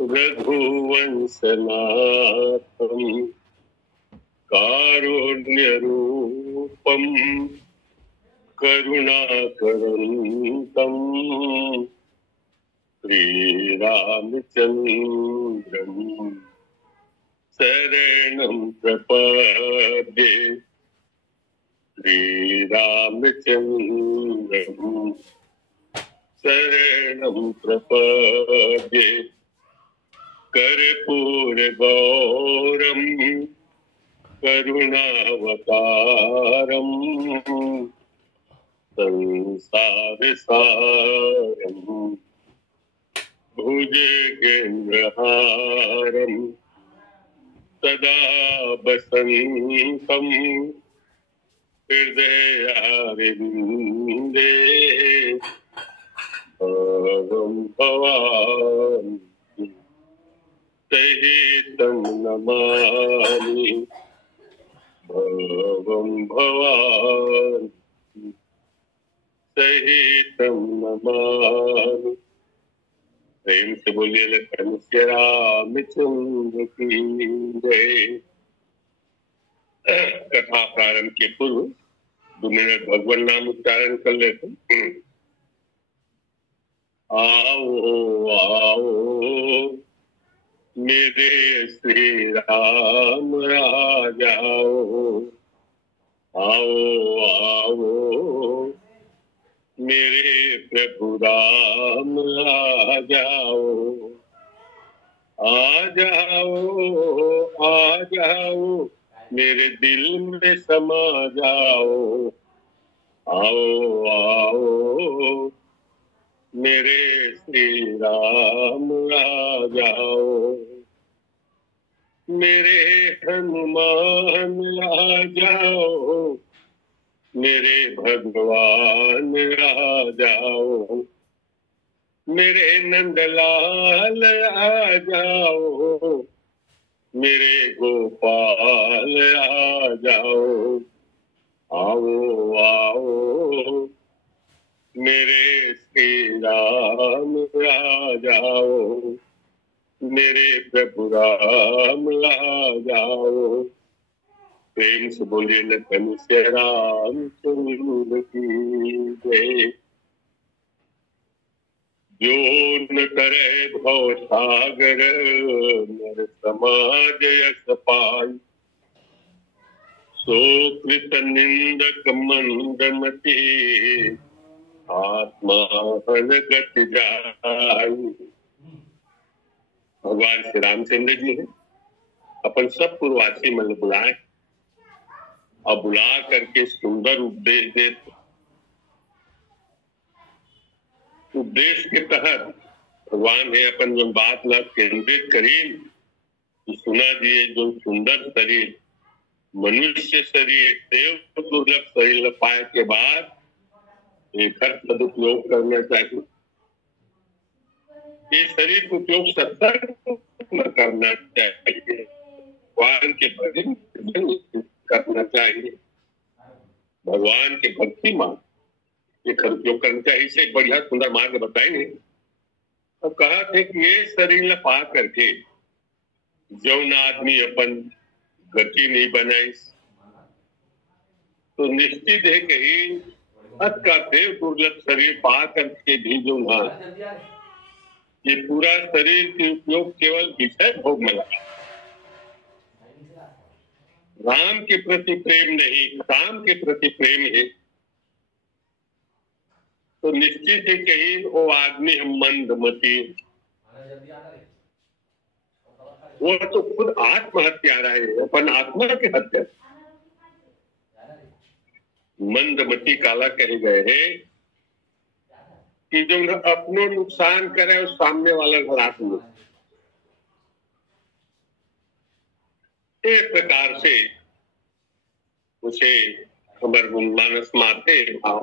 रघुवंशनाथं कारुण्यरूपं करुणाकरन्तं श्रीरामचन्द्रं शरणं प्रपद्ये। श्रीरामचन्द्रं शरणं प्रपद्ये। कर्पूरगौरं करुणावतारं संसारसारं भुजगेन्द्रहारं सदा वसन्तं हृदयारविन्दे भवं भवामि सहितं नमामि भवं भवामि सहितं नमामि। प्रेम से बोलिए लखन श्री रामचंद्र की जय। कथा प्रारंभ के पूर्व 2 मिनट भगवान नाम उच्चारण कर लेते। आओ आओ मेरे श्री राम राजाओ, आओ आओ मेरे प्रभु राम आ जाओ, आ जाओ आ जाओ मेरे दिल में समा जाओ, आओ आओ मेरे श्री राम आ जाओ, मेरे हनुमान आ जाओ, मेरे भगवान आ जाओ, मेरे नंदलाल आ जाओ, मेरे गोपाल आ जाओ, आओ आओ मेरे श्री राम आ जाओ, मेरे प्रभु राम आ जाओ। प्रेम से बोलिए लखन श्री रामचंद्र की जय। जो न करे भव सागर नर समाज यश पाई, सो कृत निंदक मंदमति आत्मा गत जाई। भगवान श्री रामचंद्र जी है, अपन सब पूर्ववासी मन बुलाए और बुला करके सुंदर उपदेश देते। उपदेश के तहत भगवान है अपन जो बात न केंद्रित करी, सुना दिए जो सुंदर शरीर मनुष्य शरीर देव दुर्लभ शरीर पाए के बाद एक सदुपयोग करना चाहिए। ये शरीर को उपयोग सत्संग करना चाहिए, भगवान के भजन करना चाहिए, भगवान के भक्ति मार्ग ये उपयोग करना चाहिए। इसे एक बढ़िया सुंदर मार्ग बताएंगे। अब कहा थे कि ये शरीर पा करके जौन आदमी अपन गति नहीं बनाई तो निश्चित है कहीं अत का देव दुर्लभ शरीर पा करके भी जो ये पूरा शरीर के उपयोग केवल विषय भोग में लगा, राम के प्रति प्रेम नहीं, राम के प्रति प्रेम है तो निश्चित है कहीं वो आदमी हम मंदमती, वो तो खुद आत्महत्यारा है, अपन आत्मा के हत्या। मंदमती काला कहे गए हैं कि जो अपनो नुकसान करे उस सामने वाला घरात में। एक प्रकार से उसे खबर मानस माथे भाव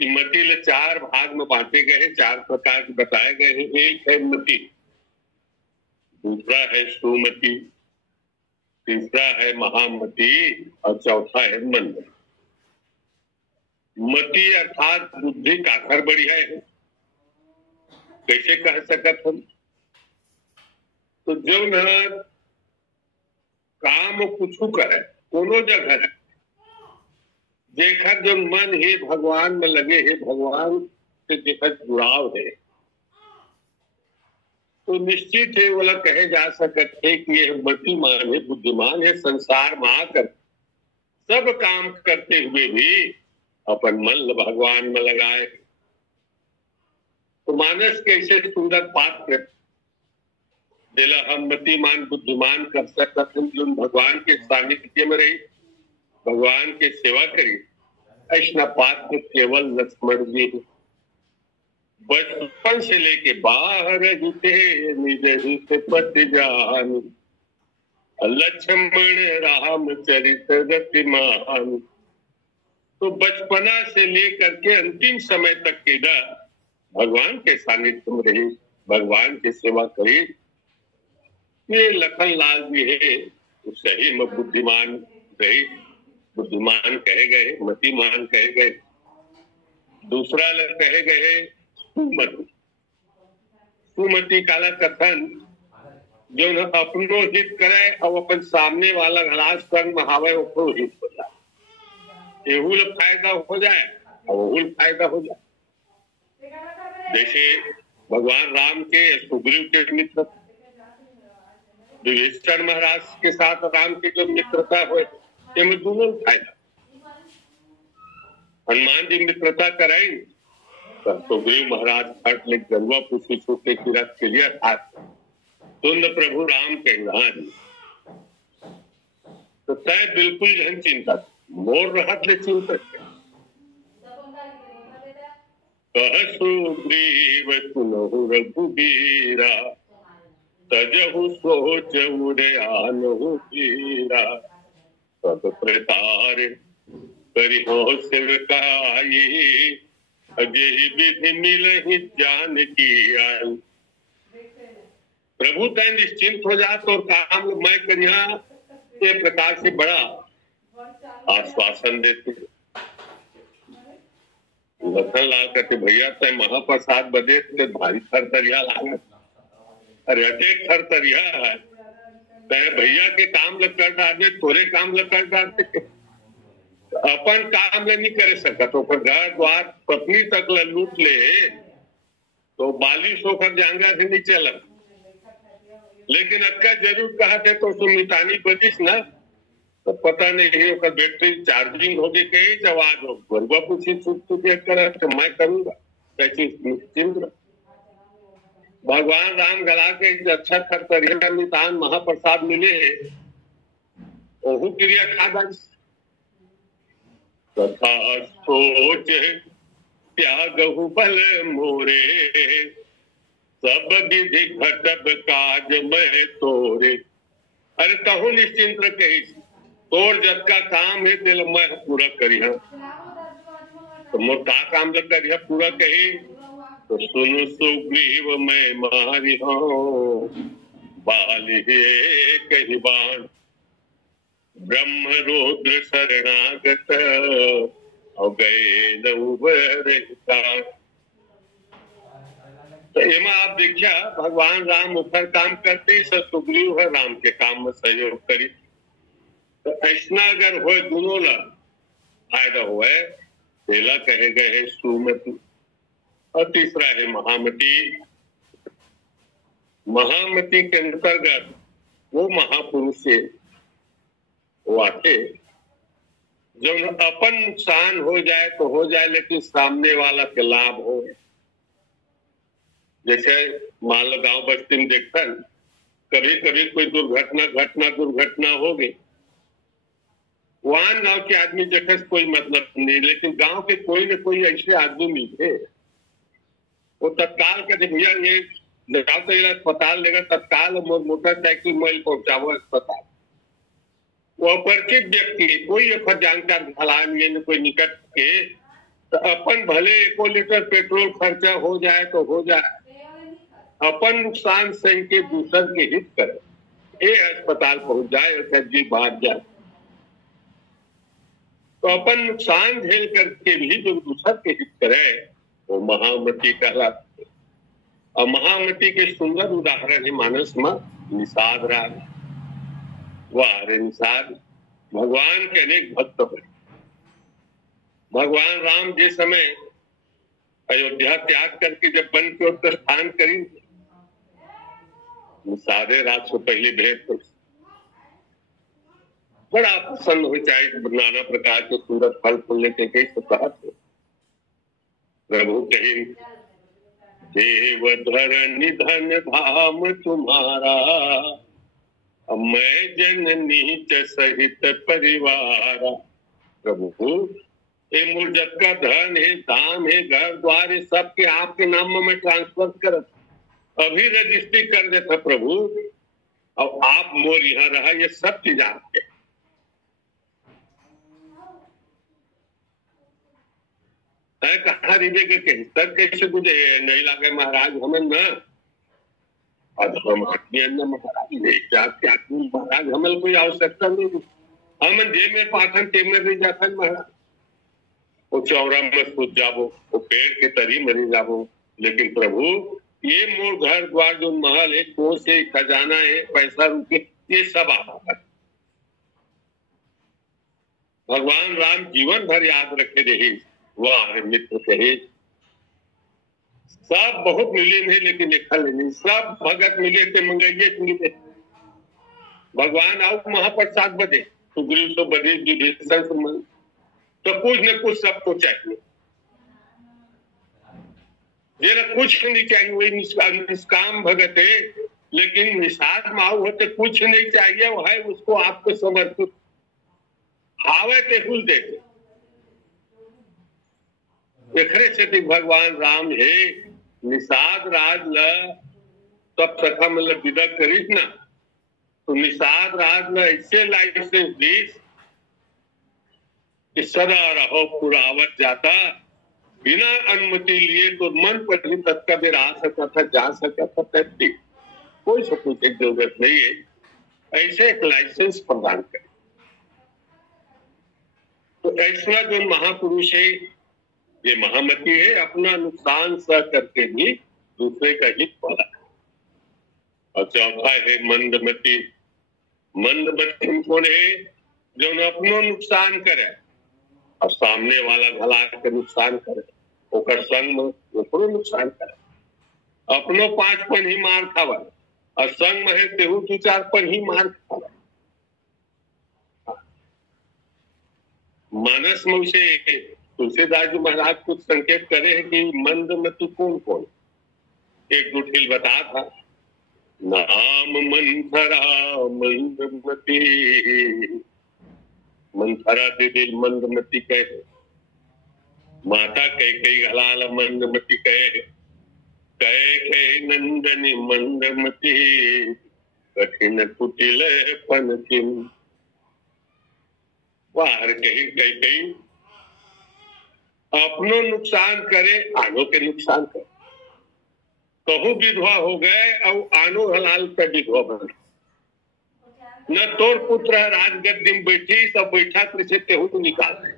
कि मति ले 4 भाग में बांटे गए हैं, 4 प्रकार के बताए गए हैं। एक है मति, दूसरा है सुमति, तीसरा है महामति और चौथा है मंद। मति अर्थात बुद्धि काखर बढ़िया है, कैसे कह सकत हम तो जब न काम कुछ करे कोनो जगह जेखर जो मन हे भगवान में लगे हे, भगवान से जेखर जुड़ाव है, तो निश्चित है वाला कहे जा सकते है कि यह मतिमान है, बुद्धिमान है। संसार में आकर सब काम करते हुए भी अपन मन भगवान में लगाए। तो मानस कैसे सुंदर पात्र दिला हम मतिमान बुद्धिमान कर सकते, जो भगवान के सानिध्य में रही, भगवान की सेवा करी। ऐसा पात्र केवल लक्ष्मण जी बचपन से लेके बाहर जुटे निज हित पति जान, लक्ष्मण राम चरित रतिमान। तो बचपना से लेकर के अंतिम समय तक के भगवान के सानिध्य में रही, भगवान की सेवा करी। ये लखन लाल जी है, सही में बुद्धिमान रही, बुद्धिमान कहे गए, मतिमान कहे गए। दूसरा कहे गए सुमति। सुमति काला कथन जो न अपनो हित करे और अपन सामने वाला घलास संग महावे ओकरो हित हो जाए, एहुल फायदा हो जाए और ओहुल फायदा हो जाए। जैसे भगवान राम के सुग्रीव के मित्र, विभीषण महाराज के साथ राम की जो मित्रता हुए, में दोनों फायदा। हनुमान जी मित्रता कराई तो सुग्रीव महाराज हट ले गरुआ पूछी छोटे की रथ के लिए था, तुम प्रभु राम के जी तो तय बिल्कुल जन चिंता मोर रहत ले चिंतक कह सुग्रीव सुनहु रघुबीरा, तजहु सोच उड़ानहु पीरा। सब प्रकार करिहो सेवकाई, अजय विधि मिलहि जान की आई। प्रभु तय निश्चिंत हो जा तो काम मैं करिया, ये प्रकार से बड़ा आश्वासन देते। लखन लाल कहते भैया तय महाप्रसाद बदे तो भारी थरथरिया लागत, अरे अटे थरथरिया तय भैया के काम लग कर डाले, तोरे काम लग कर डालते, अपन काम ले नहीं करे सकत। तो घर द्वार पत्नी तक लूट ले तो 42 होकर जांगा से नहीं चलत, लेकिन अक्का जरूर कहा थे तो सुमितानी बदिस ना, तो पता नहीं होकर बैटरी चार्जिंग हो गई कहीं जवाब हो गरुआ पूछी छूट कर तो मैं करूंगा कैसी निश्चिंत। भगवान राम गला के अच्छा थरथरिया नितान महाप्रसाद मिले, ओहू क्रिया खादा तथा सोच त्यागहु बल मोरे, सब विधि घटब काज में तोरे। अरे कहू निश्चिंत कही तोर जब का काम है दिल में पूरा करिया, तो मोर का काम लग करिया पूरा कही। तो सुन सुग्रीव मैं मारी हूँ बाल हे कही बाण, ब्रह्म रुद्र शरणागत और गए नौबरदान। तो एमा आप देखिया भगवान राम ऊपर काम करते सब सुग्रीव है राम के काम में सहयोग करी। तो ऐसा अगर हो दोनों ला फायदा हुआ, पहला कहे गए है सुमति और तीसरा है महामति। महामति के अंतर्गत वो महापुरुष से वो आते जब अपन नुकसान हो जाए तो हो जाए, लेकिन सामने वाला के लाभ हो। जैसे मान लो गाँव बस्ती में देखता कभी कभी कोई दुर्घटना हो गई, वहां गांव के आदमी देखे कोई मतलब नहीं, लेकिन गांव के कोई न कोई ऐसे आदमी मिले वो तत्काल कहते भैया ये गाँव तो अस्पताल लेगा, तत्काल मोटरसाइकिल मोबाइल पहुंचाओ अस्पताल। वो अपरिचित व्यक्ति कोई एक जानकार फलान में कोई निकट के तो अपन भले 1 लीटर पेट्रोल खर्चा हो जाए तो हो जाए, अपन नुकसान सही के दूसर के हित करे, ये अस्पताल पहुंच जाए जी बाहर जाए। तो अपन नुकसान झेल करके भी जो दूसर के हित करे वो महामति कहलाते। और महामती के सुंदर उदाहरण है मानस में निषाद राज। वाह रे निषाद, भगवान के अनेक भक्त हुए। भगवान राम जिस समय अयोध्या त्याग करके जब वन की ओर प्रस्थान करी, निषादे राज से पहले भेंट कर बड़ा प्रसन्न हो जाए। नाना प्रकार के सुंदर फल फूल लेके गई तो कहा प्रभु कहे देव धर निधन धाम तुम्हारा, मैं जननी च सहित परिवार। प्रभु ये मूर्जत का धन है, धाम है, घर द्वार है, सबके आपके नाम में ट्रांसफर कर अभी रजिस्ट्री कर देता प्रभु, और आप मोर यहाँ रहा, ये सब चीज आपके। कहा रिबे के सर कैसे गुजे नहीं लागे महाराज हमें न, और हम महाराज नहीं क्या महाराज हमें कोई आवश्यकता नहीं, हम जे में पाठन ते में भी जाता महाराज। वो चौरा में सूझ जाबो, वो पेड़ के तरी मरी जाबो, लेकिन प्रभु ये मोर घर द्वार जो महल है, कोष है, खजाना है, पैसा रुपये, ये सब आपका। भगवान राम जीवन भर याद रखे रहे। वाह मित्र कहे सब बहुत मिले नहीं, लेकिन एक खल नहीं, सब भगत मिले थे मंगैये मिले। भगवान आओ महाप्रसाद बजे सुग्रीव सो बजे विभीषण से, तो कुछ न कुछ सबको चाहिए। जरा कुछ नहीं चाहिए, वही निष्काम भगत है, लेकिन निषाद माऊ होते कुछ नहीं चाहिए, वो है उसको आपको समर्पित हावे ते कुल देते। से भगवान राम है निषाद राज ल तब सखा मतलब विदा करीस ना, तो निषाद राज ल ऐसे लाइसेंस दीस कि सदा रहो पुरावत जाता, बिना अनुमति लिए तो मन पर ही तत्कबीर आ सका था, जा सका था, तब कोई सबूत की जरूरत नहीं है। ऐसे एक लाइसेंस प्रदान करें। तो ऐसा जो महापुरुष है, ये महामती है, अपना नुकसान सह करके भी दूसरे का हित पाला। और चौथा है मंदमती। मंदमती कौन है? जो न अपनो नुकसान करे और सामने वाला भला के नुकसान करे, ओकर संग में ओकरो नुकसान करे। अपनो 5 पन ही मार खावा और संग में है तेहू 2-4 पन ही मार खावा। मानस में उसे तुलसीदास जी महाराज कुछ संकेत करे हैं कि मंदमती कौन कौन। एक गुठिल बता था, नाम मंथरा मंदमती, मंथरा दीदी मंदमती कहे, माता कई हलाल मंदमती कहे, कहे नंदनी मंदमती, कठिन कुटिल पनकिन। बाहर कही अपनो नुकसान करे, आनो के नुकसान करे। कहू विधवा हो गए और आनो हलाल पे विधवा बन। न तोर पुत्र राजगद्दी में बैठी सब बैठा कृषि तेहू तो निकाल दे।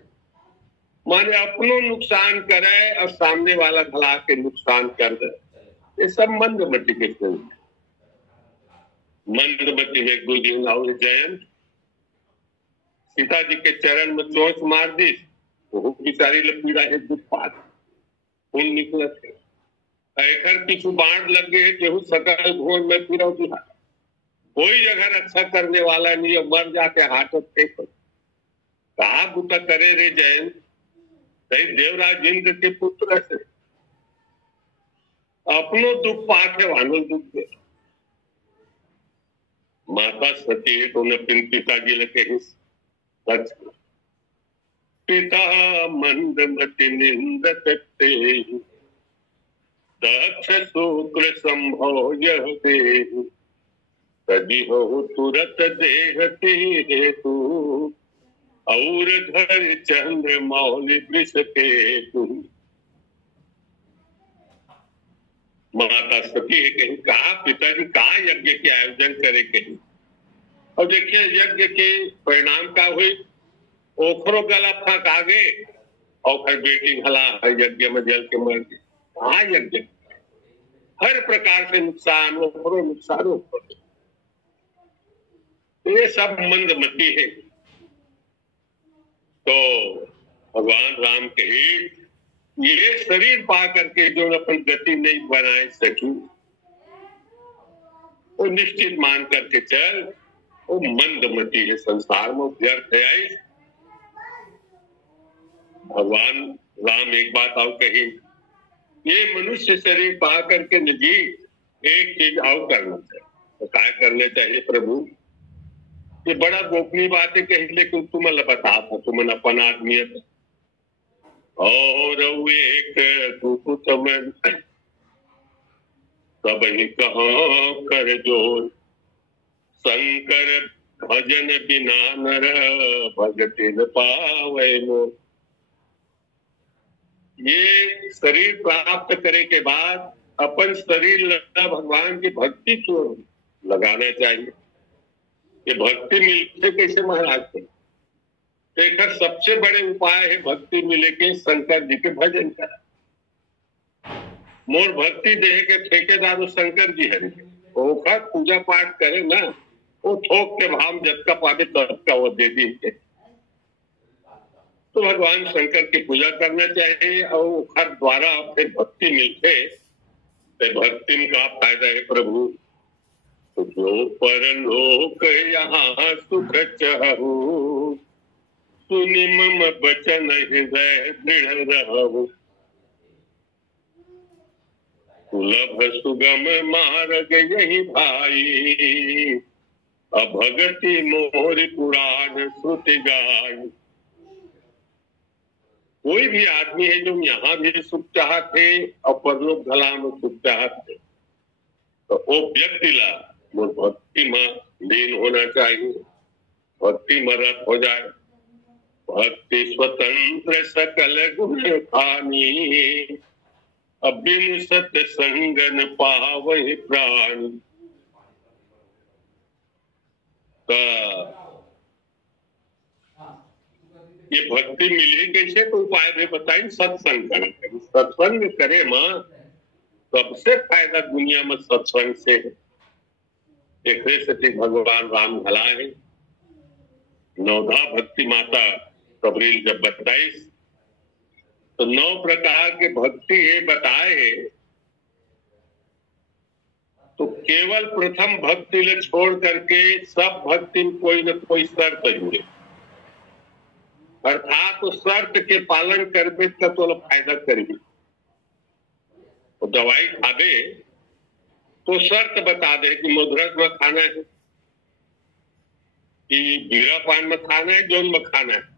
माने अपनो नुकसान करे और सामने वाला भला के नुकसान कर दे। ये सब मंदमती के मंदमती में गुरु जी जयंत सीता जी के चरण में चोंच मार दी, वो बिचारी लपीड़ा है दुष्पात खून निकलत है। ऐखर किछु बाढ़ लग गए केहू सकल भोज में फिर कोई जगह रक्षा करने वाला नहीं, मर जाके हाथ फेंक कहा बुता करे रे जयंत। सही देवराज इंद्र के पुत्र से अपनो दुख पाठ है वानो दुख दे। माता सती है तो उन्हें पिताजी लगे सच पिता मंदमति निंदत ते, दक्ष शुक्र संभोज दे, तजी हो तुरत देहते हेतु, और धर चंद्र मौलि वृष केतु। माता सती है कहीं कहा पिताजी कहा यज्ञ के आयोजन करे कहीं। और देखिए यज्ञ के परिणाम का हुई, ओखरो गला फाक आगे और फिर बेटी भला यज्ञ में जल के मर गई। कहा यज्ञ हर प्रकार से नुकसान वो करो, नुकसान हो करो, ये सब मंदमती है। तो भगवान राम कहे ये शरीर पा करके जो अपन गति नहीं बनाए सकी, वो निश्चित मान करके चल, वो मंदमती है, संसार में व्यर्थ है। आई भगवान राम एक बात और कही, ये मनुष्य शरीर पा करके निजी एक चीज और करना चाहिए। तो क्या करना चाहिए प्रभु? ये बड़ा गोपनीय बात है कही, लेकिन तुम्हें बता था, तुम्हें अपन आदमी और एक सब ही कहा कर जोर, शंकर भजन बिना नर भगति न पावे मोर। ये शरीर प्राप्त करे के बाद अपन शरीर लगा भगवान की भक्ति क्यों लगाना चाहिए? ये भक्ति मिलते कैसे महाराज को? देखकर सबसे बड़े उपाय है भक्ति मिले के शंकर जी के भजन करा। मोर भक्ति देह के ठेकेदार शंकर जी हरि, वो पूजा पाठ करे ना, वो थोक के भाव जब का पावे तब का वो दे दीजिए। तो भगवान शंकर की पूजा करना चाहिए और हर द्वारा फिर भक्ति मिलते, तो भक्ति का फायदा है प्रभु। तो जो पर लोक यहाँ सुख चाहू, सुनि मम बचन हृदय दृढ़ रहू, सुलभ सुगम मार्ग यही भाई, अभगति मोर पुराण श्रुति गाय। कोई भी आदमी है जो यहाँ भी सुख चाहते और परलोक भला में सुख चाहते, तो वो व्यक्ति ला वो भक्ति में लीन होना चाहिए, भक्ति में रत हो जाए। भक्ति स्वतंत्र सकल गुण खानी, अबिन सत्संगन पावहि प्राणी। ये भक्ति मिली कैसे? तो उपाय भी बताए, सत्संग करें। सत्संग करे मां सबसे फायदा दुनिया में सत्संग से है। देखते भगवान राम भला है। नवधा भक्ति माता कबरील जब बताई तो 9 प्रकार के भक्ति है बताए, तो केवल प्रथम भक्ति ले छोड़ करके सब भक्ति में कोई न कोई शर्त जुड़े, अर्थात तो शर्त के पालन करबे तो फायदा करेगी। तो दवाई खाबे तो शर्त बता दे कि मुद्रक में खाना है कि बीरा पान में खाना है, जौन में खाना है।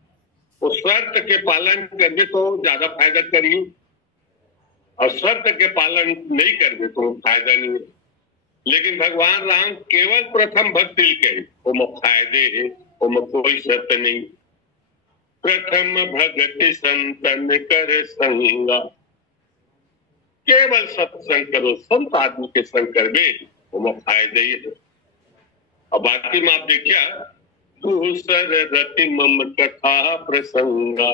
वो शर्त के पालन करबे तो ज्यादा फायदा करिए, और शर्त के पालन नहीं करबे तो फायदा नहीं है। लेकिन भगवान राम केवल प्रथम भक्ति के वो फायदे है, वो कोई शर्त नहीं। प्रथम भगति संतन कर संगा, केवल सत्संग करो, संत आदमी के संग करबे वो फायदे ही है। अब बाकी में आप देखिए, दूसर रति मम कथा प्रसंगा,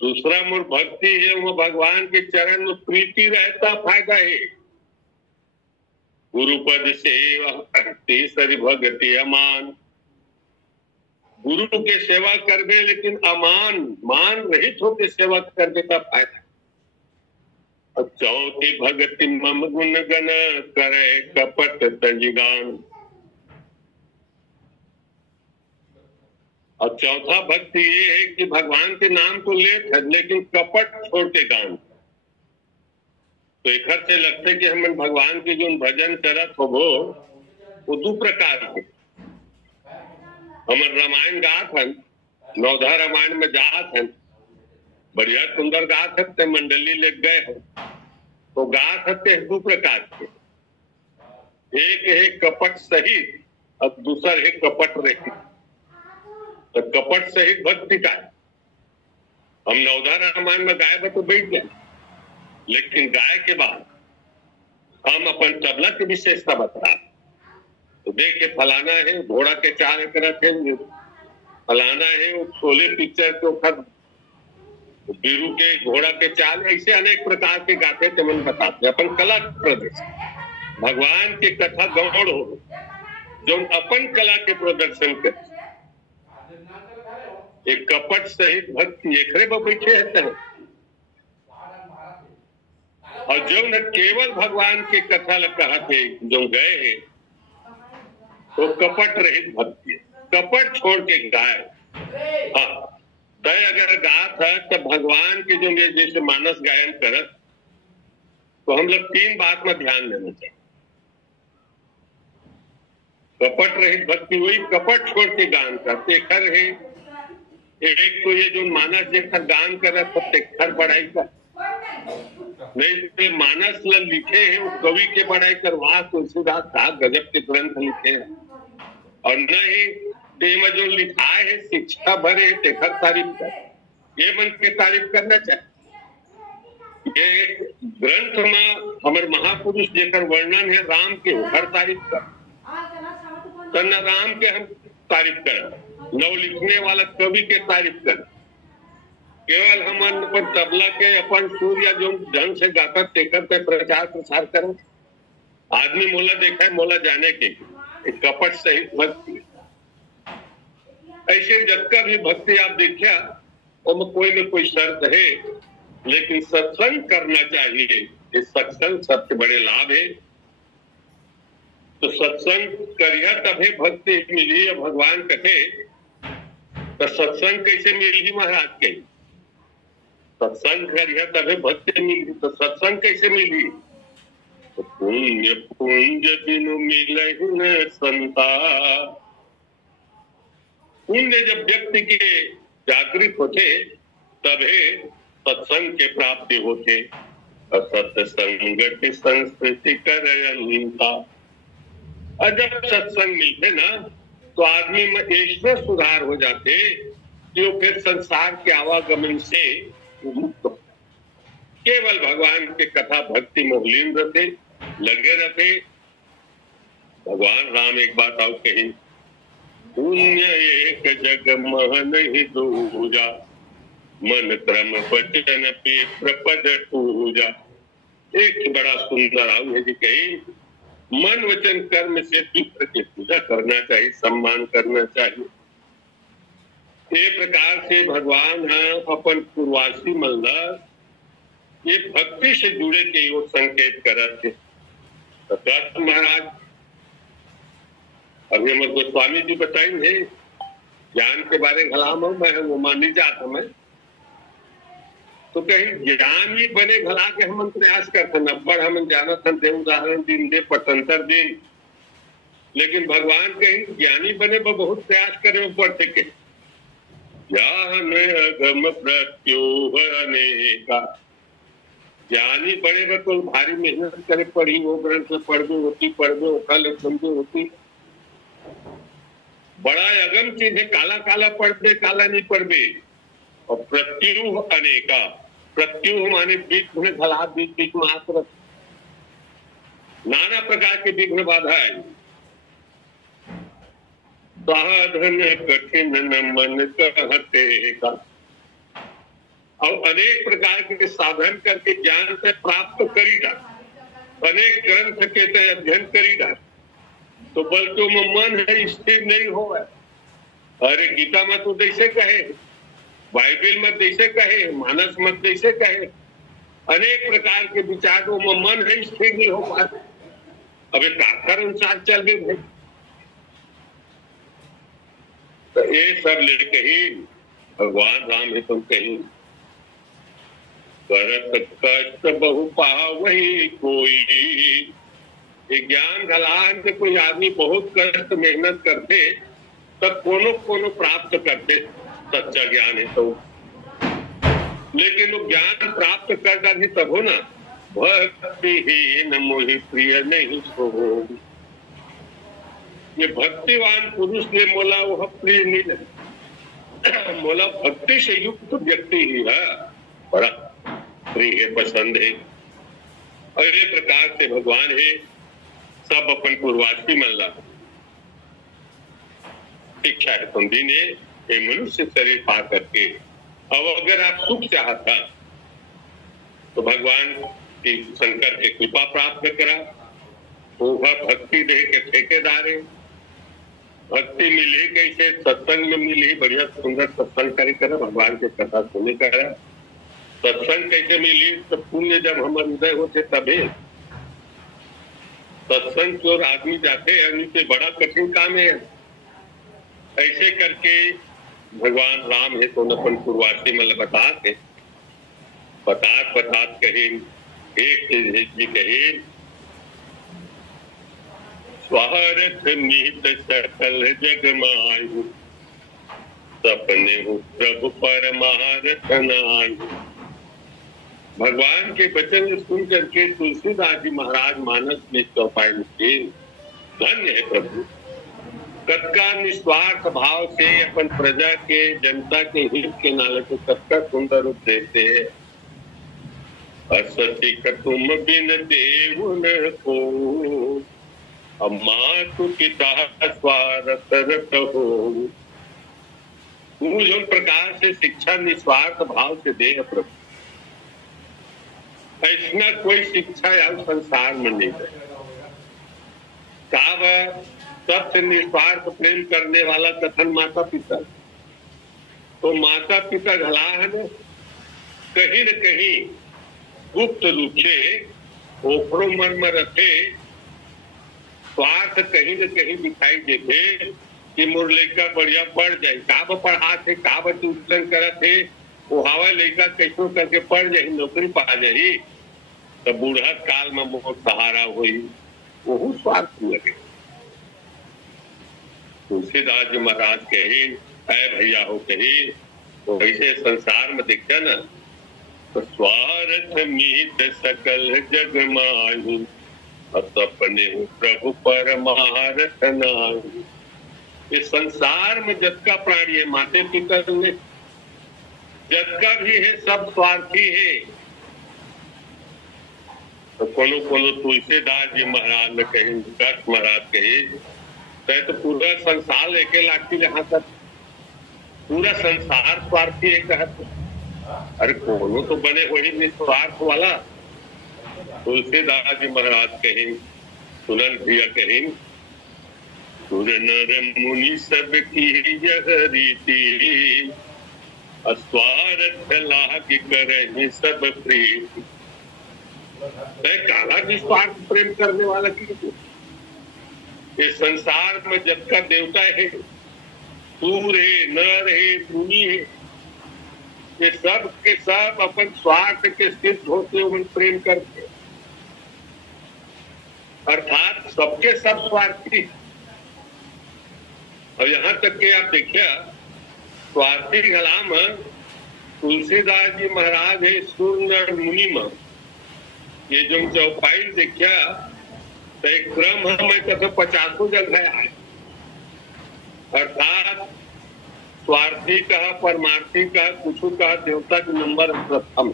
दूसरा मोर भक्ति है वो भगवान के चरण में प्रीति रहता फायदा है। गुरुपद सेवा तीसरी भक्ति अमान, गुरु के सेवा करबे लेकिन अमान मान रहित होकर सेवा कर देता फायदा। और चौथी भक्ति मम गुण गण करे कपट तजिगान, और चौथा भक्ति ये है कि भगवान के नाम को ले लेकिन कपट छोड़ के गान। तो एक से लगते कि हम भगवान की जो भजन करत हो वो 2 प्रकार के। हमर रामायण गात हन, नवधा रामायण में जात हन, बढ़िया सुंदर गात हते, मंडली ले गए हो तो गात हते 2 प्रकार के। एक है कपट सहित और दूसरा है कपट रहित। तो कपट सहित भक्ति का हम नवधा रामायण में गाय तो बैठ गए, लेकिन गाय के बाद हम अपन तबला की विशेषता बता। तो देखे फलाना है घोड़ा के 4 एकड़ थे, फलाना है वो शोले पिक्चर के बीरू के घोड़ा के चाल, ऐसे अनेक प्रकार के गाते थे, मन बताते अपन कला प्रदर्शन भगवान के कथा गौड़ हो जो अपन कला के प्रदर्शन कर एक कपट सहित भक्ति एकरे पर बैठे रहते हैं। और जो न केवल भगवान के कथा कहते जो गए हैं तो कपट रहित भक्ति, कपट छोड़ के गाय। हाँ, तय अगर गात है तो भगवान के जो जैसे मानस गायन करत तो हम लोग 3 बात में ध्यान देना चाहिए। कपट रहित भक्ति, वही कपट छोड़ के गान करते खर है। एक तो ये जो मानस जैसा गान कर खर बढ़ाई का नहीं तो मानस लिखे हैं वो कवि के बढ़ाई कर वहां तुलसीदास साहब गजब के ग्रंथ लिखे हैं। और न ही तेम जो लिखा है शिक्षा भरे तेखर तारीफ कर, ये मन के तारीफ करना चाहिए। ये ग्रंथ में हमारे महापुरुष जेकर वर्णन है राम के हर तारीफ कर, तन्ना राम के हम तारीफ कर, नव लिखने वाला कवि के तारीफ कर। केवल हम अपन तबला के अपन सुर या जो ढंग से गाकर तेकर पे प्रचार प्रसार करें। आदमी मोला देखा है मोला जाने के कपट सहित भक्ति। ऐसे जब का भी भक्ति आप देखिया उसमें कोई न कोई शर्त है, लेकिन सत्संग करना चाहिए। इस सत्संग सबसे बड़े लाभ है। तो सत्संग करिया तभी भक्ति मिली। भगवान कहे तो सत्संग कैसे मिली महाराज के, सत्संग करिया तभी भक्ति मिली। तो सत्संग कैसे मिली, तो पुण्य पुंज बिनु मिले न संता। पुण्य जब व्यक्ति के जागृत होते तभी सत्संग के प्राप्ति होते। और सत्संग संस्कृति करयंता। और जब सत्संग मिलते ना तो आदमी में ऐसे सुधार हो जाते जो फिर संसार के आवागमन से मुक्त। केवल भगवान के कथा भक्ति में लीन रहते, लगे रहते। भगवान राम एक बात आओ कही, पुण्य एक जग मह नहीं दूजा, मन क्रम वचन पे प्रपद पूजा। एक बड़ा सुंदर आओ है जी कही, मन वचन कर्म से पित्र की पूजा करना चाहिए, सम्मान करना चाहिए। ये प्रकार से भगवान है अपन पूर्वासी मल्ला ये भक्ति से जुड़े के वो संकेत करते। तो महाराज अभी हमारे गोस्वामी जी बताएंगे ज्ञान के बारे घलाम हो, मैं वो मानी जाता मैं तो कहीं ज्ञान ही बने घला के हम प्रयास करते न पर हम जाना था दे उदाहरण दिन दे पतंतर दिन। लेकिन भगवान कहीं ज्ञानी बने बहुत प्रयास करे पढ़ते के ज्ञान अगम प्रत्योह अनेका। ज्ञानी बड़े तो भारी मेहनत करे पढ़ी वो ग्रंथ पढ़बे होती कल समझे होती। बड़ा अगम चीज है, काला काला पढ़ते काला नहीं पढ़बे। और प्रत्युह अनेका, प्रत्युह माने विघ्न घला बीच बीच में आश्रत नाना प्रकार के विघ्न बाधा है। साधन कठिन न मन कहते का। और अनेक प्रकार के साधन करके ज्ञान से प्राप्त करी जा, अनेक ग्रंथ के अध्ययन करी जा, तो बल्कि में मन है स्थिर नहीं हो। अरे गीता में तो जैसे कहे, बाइबल में जैसे कहे, मानस में जैसे कहे, अनेक प्रकार के विचारों में मन है स्थिर नहीं हो पाते। अब एक आखिर अनुसार चल गए तो ये सब लेके ही भगवान राम है तुम कहीं करत कष्ट बहु पावही कोई। ज्ञान घलान से कोई आदमी बहुत कष्ट मेहनत करते तब कोनो कोनो प्राप्त करते सच्चा ज्ञान है तो। लेकिन वो ज्ञान प्राप्त करता भी तब हो ना, भक्तिहीन मोहि प्रिय नहीं सो। ये भक्तिवान पुरुष ने मोला वह प्रिय नहीं लगे। मोला भक्ति से युक्त व्यक्ति ही है बड़ा प्रिय है, पसंद है। और ये प्रकार से भगवान है सब अपन पूर्वासी मल्ला शिक्षा है तुम ने ये मनुष्य शरीर पा करके अब अगर आप सुख चाहता तो भगवान की शंकर की कृपा प्राप्त करा, वो भक्ति दे के ठेकेदार है। भक्ति मिली कैसे? सत्संग में मिली, बढ़िया सुंदर सत्संग करे करे, भगवान के कथा सुने करे। सत्संग कैसे मिली? तो पुण्य जब हम हृदय होते तभी सत्संग की ओर आदमी जाते हैं, उनसे बड़ा कठिन काम है। ऐसे करके भगवान राम है तो अपन शुरुआती में बताते कहे एक जी कहे स्वार्थ मीत सकल जग मायु, सपने हो प्रभु परमार्थ नायु। भगवान के वचन सुन करके तुलसीदास जी महाराज मानस में चौपाई लिखे, धन्य है प्रभु कतका निस्वार्थ भाव से अपन प्रजा के जनता के हित के नाले को कतका सुंदर रूप देते हैं। असति तुम बिन देव न को, मातु पिता स्वार्थ रत हो। तू जो प्रकार से शिक्षा निस्वार्थ भाव से दे प्रभु, ऐसा कोई शिक्षा या संसार में नहीं है। सबसे निस्वार्थ प्रेम करने वाला कथन माता पिता। तो माता पिता घला है न कहीं गुप्त रूप से ओखरो मन में रखे स्वार्थ कहीं न कहीं दिखाई देते कि मोर लड़का बढ़िया पढ़ जाए, काब पढ़ा थे, काब ट्यूशन करा थे, वो हवा लड़का कैसो करके पढ़ जाए, नौकरी पा जाए, तो बूढ़ा काल में बहुत सहारा हुई, वो स्वार्थ लगे। तुलसीदास जी महाराज कहे ऐ भैया हो कहे तो ऐसे संसार में दिखता ना, तो स्वार्थ मीत सकल जग मायु, सपने प्रभु परमार्थ नायु। इस संसार में जतका प्राणी है, माते पिता में जतका भी है, सब स्वार्थी है। तो कोनो तुलसीदास जी महाराज ने कहे, दस महाराज कहे तो पूरा संसार लेके लाठी, यहाँ तक पूरा संसार स्वार्थी है कहते। अरे कोनो तो बने वही निस्वार्थ वाला। तुलसीदास जी महाराज कहे, सुनन भैया कहे, सुर नर मुनि सब की यह रीति, अस्वार्थ लाग करे सब प्रीति। काला निस्वार्थ प्रेम करने वाला की इस संसार में जब का देवता है, सूर है, नर है, मुनि है, ये सब के सब अपन स्वार्थ के सिद्ध होते हुए प्रेम करते, अर्थात सबके सब स्वार्थी। और यहाँ तक कि आप देखिए स्वार्थी कलाम तुलसीदास जी महाराज है सूर नर मुनि में, ये जो चौपाई देखिया तो एक क्रम हमें कभी 50 जगह है, अर्थात स्वार्थी कहा, परमार्थी कहा, कुछ कहा, देवता के नंबर प्रथम,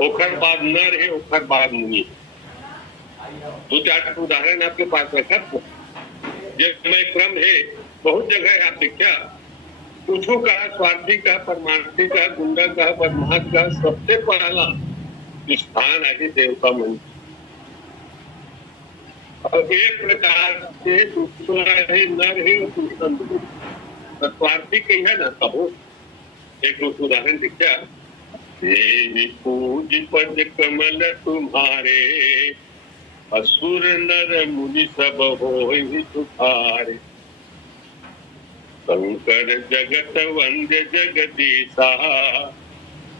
ओखर बाद नर है, ओखर बाद मुनि। 2-4 उदाहरण आपके पास रखा, जिसमें क्रम है बहुत जगह आप देखा, कुछ कहा, स्वार्थी कहा, परमार्थी कहा, गुंडा कहा, बदमाश कहा, सबसे पहला स्थान है देवता मन। और एक प्रकार से दूसरा है नर है, स्वार्थी कहीं है ना कहो। एक उदाहरण दिखा, पूज पद कमल तुम्हारे, असुर नर मुनि सब होई तुम्हारे, शंकर जगत वंद्य जगदीशा,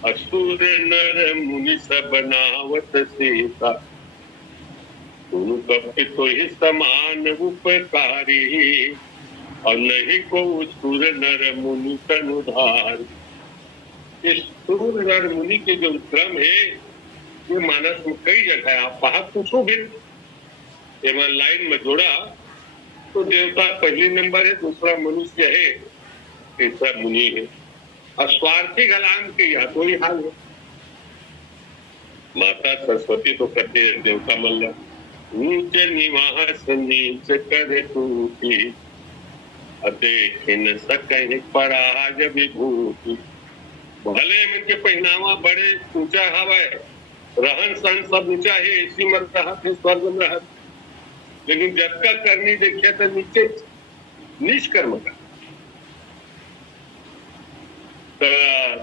असुर नर मुनि सब नावत सीता, तुम कपित तो ही समान उपकारी, और नहीं को सुर नर मुनि तनुधार। इस सुर नर मुनि के जो क्रम है ये मानस में कई जगह आप बाहर पूछो भी, लाइन में जोड़ा तो देवता पहले नंबर है, दूसरा मनुष्य है, तीसरा मुनि है। अस्वार्थी गलाम के यहाँ तो ही हाल है। माता सरस्वती तो करते हैं देवता मल्ल, नीच निवास नीच करे टूटी, देख न सके पराज विभूति। भले मन के पहनावा बड़े ऊंचा हवे, रहन सहन सब ऊंचा है, इसी में रहत है, स्वर्ग में रहत, लेकिन जब का करनी देखिए तो नीचे निष्कर्म का।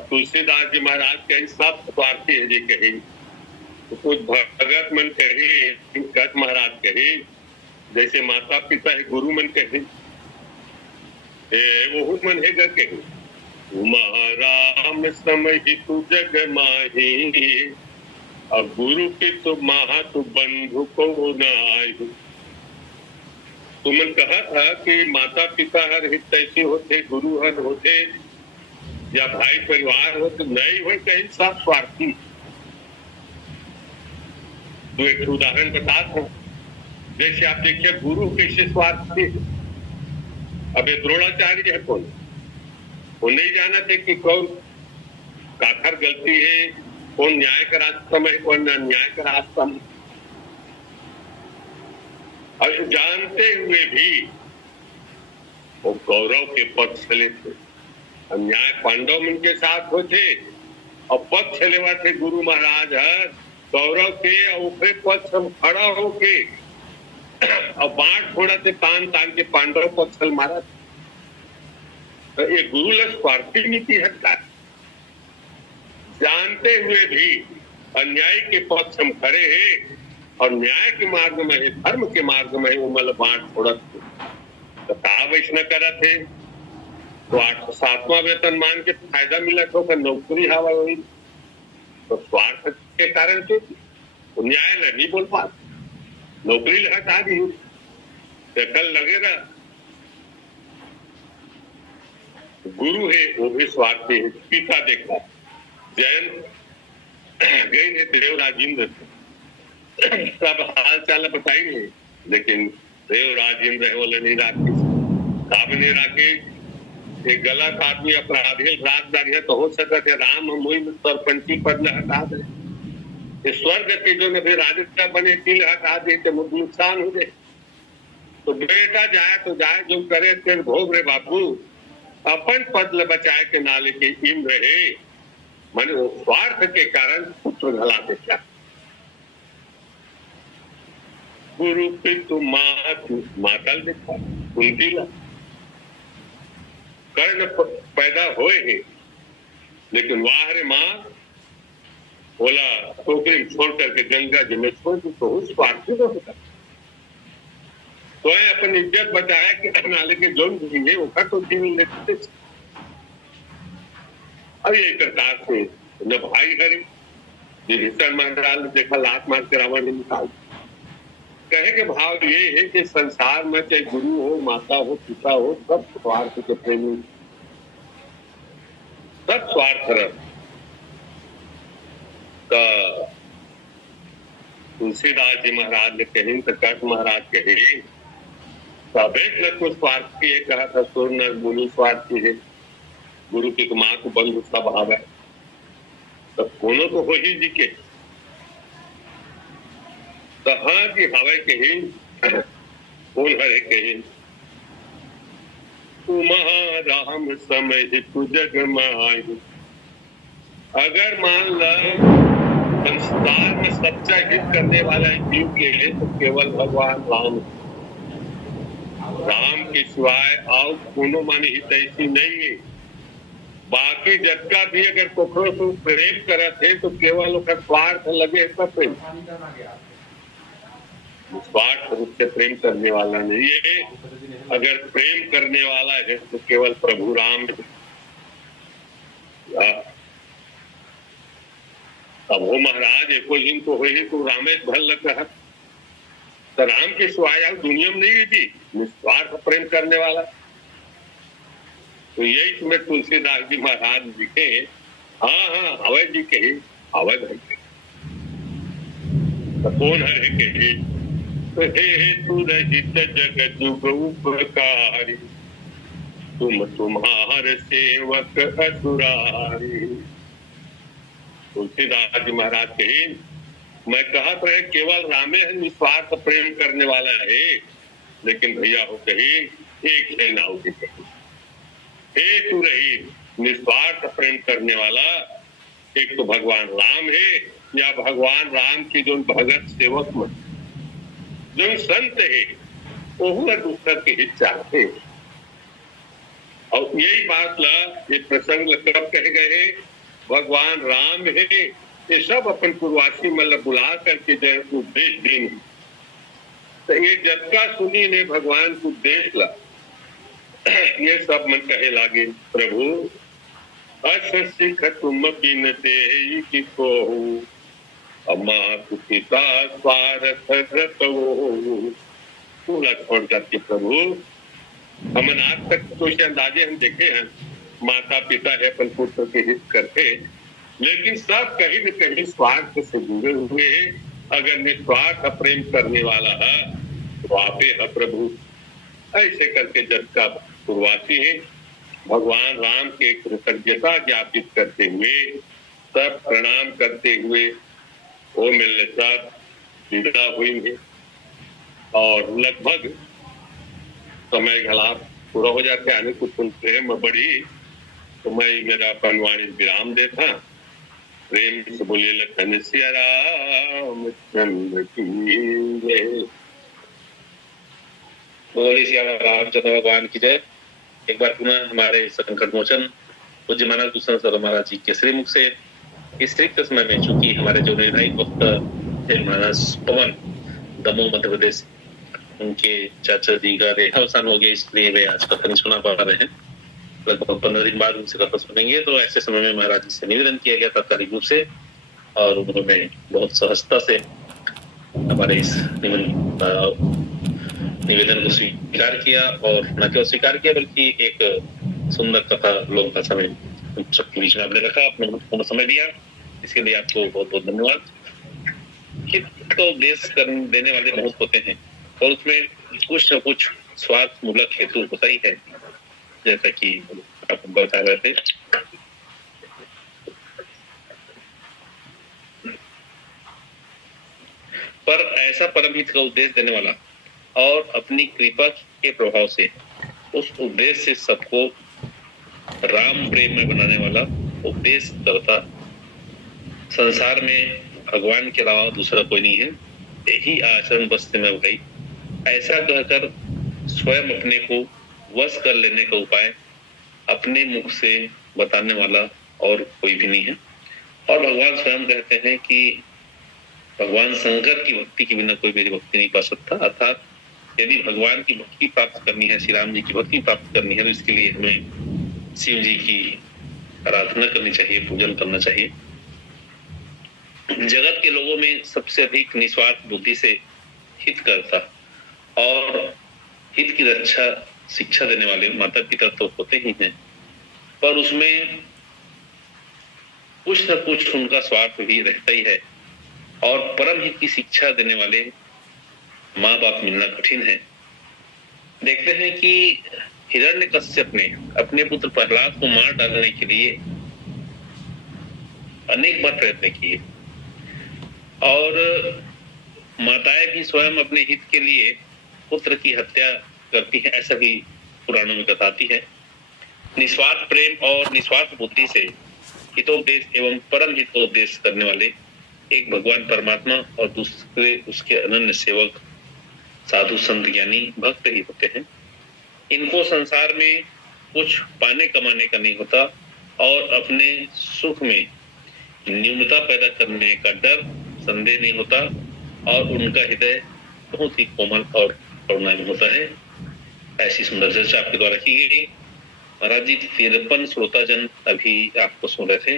तुलसीदास जी महाराज कहीं सब स्वार्थी है जी कही, तो कुछ भगत मन कही, गत महाराज कही, जैसे माता पिता है गुरु मन कही, वो मन है गर कही। राम समय तू जग माही, और गुरु की तो महा तू बंधु को नाई। तुमन कहा था कि माता पिता हर हित ऐसे होते, गुरु हर होते, या भाई परिवार हो, तो नहीं हो कहीं सब स्वार्थी। तो एक उदाहरण बताता हूं, जैसे आप देखिए गुरु कैसे स्वार्थी। अब ये द्रोणाचार्य है कौन, वो नहीं जाना थे कि कौन काखर गलती है, कौन न्याय का रास्ता में, कौन अन्याय का रास्ता में। और जानते हुए भी वो कौरव के पक्ष चले थे, अन्याय पांडव मन के साथ होते, और पक्ष लेवा थे गुरु महाराज है कौरव के, ऊपरे पक्ष हम खड़ा होके और बाढ़ फोड़ा थे, तान तान के पांडव पक्ष मारा। तो ये गुरु स्वार्थी नीति है, जानते हुए भी अन्याय के पक्ष हम खड़े हैं और न्याय के मार्ग में है, धर्म के मार्ग में है, वो मतलब बाढ़ फोड़त तो कहा वैष्णव करा थे। तो 7वां वेतन मान के फायदा मिला तो नौकरी हवा हुई, तो स्वार्थ के कारण से तो न्याय नहीं बोल पा, नौकरी हटा दी, कल लगे ना। गुरु है वो भी स्वार्थी है। पिता देखा जैन गए थे देव राजेंद्र, सब हाल चाल बताई नहीं, लेकिन देव राजेंद्र बोले नहीं राखी, साहब ने राखी, एक गलत आदमी अपराधी राजदारी है तो हो सकता है राम मुई सरपंची पद में हटा दे, स्वर्ग के जो ने फिर राजस्व बने तिल हटा दे तो नुकसान हो जाए। तो बेटा जाए तो जाए, जो करे फिर भोग रे बापू, अपन पद ल बचाए के नाले के इंद्र रहे, माने वो स्वार्थ के कारण पुत्र घला दे। क्या गुरु पितु मातल देखा उनकी ला कर्ण पैदा होए है, लेकिन वाह रे माँ बोला टोकरी छोड़ करके गंगा जी में छोड़ दी, तो उस स्वार्थी को होता तो अपन इज्जत बचाया कि नाले के जोन देंगे वो तो जीवन लेते। अब ये प्रकार से न भाई हरे विभीषण महाराज ने देखा लात मार के रावण ने निकाल। कहे के भाव ये है कि संसार में चाहे गुरु हो, माता हो, पिता हो, सब स्वार्थ के प्रेमी, सब स्वार्थ रह। तुलसीदास जी महाराज ने कही तो कट महाराज कहे सब स्वार्थी है, कहा था सुर नर मुनि स्वार्थी है, गुरु की माँ को बंधु सब आवे, तब कोनो तो हो ही जी के। तो हाँ जी हवे कही कौन हरे कही, राम समय तू जग माई। अगर मान लो संसार में सच्चा हित करने वाला जीव के लिए तो केवल भगवान राम, राम के सिवाय और कोनो माने हित ऐसी नहीं है। बाकी जब का भी अगर कोखरों को प्रेम करे थे तो केवल उसका स्वार्थ लगे इसका प्रेम, स्वार्थ रूप से प्रेम करने वाला नहीं है। अगर प्रेम करने वाला है तो केवल प्रभु राम। अब वो महाराज एको दिन तो हो तो रामेश भल लग रहा, तो राम के सिवाय दुनिया में नहीं है जी निस्वार्थ प्रेम करने वाला। तो यही तुम्हें तुलसीदास जी महाराज लिखे, हाँ हवे जी कहे हवे भाई तो कौन हरे कहे, तो हे तू रहित जग जुग उपकारी, तुम तुम्हार सेवक असुरारी। तुलसीदास जी महाराज कहे मैं कहत रहे केवल रामे निस्वार्थ प्रेम करने वाला है, लेकिन भैया हो कही एक है नाव की तरह। हेतु रहित निस्वार्थ प्रेम करने वाला एक तो भगवान राम है, या भगवान राम के जो भगत सेवक में जो संत है वो दूसरा के हित चाहते हैं। और यही बात ला ये प्रसंग कब कहे गए, भगवान राम है ये सब अपन पूर्वासी मतलब बुला करके जो उपदेश देंगे, तो ये जबका सुनी ने भगवान को उपदेश ला, ये सब मन कहे लागे प्रभु अस सिख तुम बिनते कि को अम्मा पिता स्वार्थ पूरा छोड़ करके प्रभु हमन आज तक तो इसे अंदाजे हम देखे हैं, माता पिता है अपन पुत्र के हित करते, लेकिन सब कहीं न कहीं स्वार्थ से जुड़े हुए हैं। अगर निस्वार्थ प्रेम करने वाला है तो आपे है प्रभु। ऐसे करके जब का शुरुआती है भगवान राम के कृतज्ञता ज्ञापित करते हुए, सब प्रणाम करते हुए वो मिलने साथ विदा हुई है और लगभग समय घला पूरा हो जाते आने को सुनते हैं मैं बड़ी, तो मैं मेरा पनवाणी विराम देता। प्रेम से बोलिए लखन सिया राम चंद्र की जय। बोलिए सिया रामचंद्र भगवान की जय। एक बार पुनः हमारे संकट मोचन पूज्य मानव भूषण सर महाराज जी के श्रीमुख से इस रिक्त समय में, चूंकि हमारे जो निर्णायक वक्त मानस पवन दमोह मध्य प्रदेश, उनके चाचा जी का देहावसान हो गया, इसलिए वे आज कथा नहीं सुना पा रहे हैं। लगभग 15 दिन बाद उनसे कथा सुनेंगे। तो ऐसे समय में महाराज जी से निवेदन किया गया तात्कालिक रूप से, और उन्होंने बहुत सहजता से हमारे इस निवेदन को स्वीकार किया, और न केवल स्वीकार किया बल्कि एक सुंदर कथा लोक भाषा में सबके बीच में आपने रखा, आपने पूर्ण समय दिया, इसके लिए आपको बहुत बहुत धन्यवाद। हित तो उपदेश देने वाले बहुत होते हैं और उसमें कुछ न कुछ स्वार्थ मूलक हेतु होता ही है, जैसा कि आप बता रहे थे। पर ऐसा परम हित का उपदेश देने वाला और अपनी कृपा के प्रभाव से उस उपदेश से सबको राम प्रेम में बनाने वाला उपदेश करता संसार में भगवान के अलावा दूसरा कोई नहीं है, यही आचरण बस्ते में भाई, ऐसा कहकर स्वयं अपने को वश कर लेने का उपाय अपने मुख से बताने वाला और कोई भी नहीं है। और भगवान स्वयं कहते हैं कि भगवान शंकर की भक्ति के बिना कोई मेरी भक्ति नहीं पा सकता। अर्थात यदि भगवान की भक्ति प्राप्त करनी है, श्री राम जी की भक्ति प्राप्त करनी है, तो इसके लिए हमें शिव जी की आराधना करनी चाहिए, पूजन करना चाहिए। जगत के लोगों में सबसे अधिक निस्वार्थ बुद्धि से हित करता और हित की रक्षा शिक्षा देने वाले माता पिता तो होते ही हैं, पर उसमें कुछ न कुछ उनका स्वार्थ भी रहता ही है। और परम हित की शिक्षा देने वाले माँ बाप मिलना कठिन है। देखते हैं कि हिरण्यकश्यप ने अपने पुत्र प्रहलाद को मार डालने के लिए अनेक बार प्रयत्न किए, और माताएं भी स्वयं अपने हित के लिए पुत्र की हत्या करती है, ऐसा भी पुराणों में बताती है। निस्वार्थ प्रेम और निस्वार्थ बुद्धि से हितोपदेश एवं परम हितोपदेश करने वाले एक भगवान परमात्मा और दूसरे उसके अनन्य सेवक साधु संत ज्ञानी भक्त ही होते हैं। इनको संसार में कुछ पाने कमाने का नहीं होता और अपने सुख में न्यूनता पैदा करने का डर संदेह नहीं होता, और उनका हृदय बहुत ही कोमल और करुणामय होता है। ऐसी सुंदर चर्चा आपके द्वारा की गई। महाराज जी 53 श्रोताजन अभी आपको सुन रहे थे।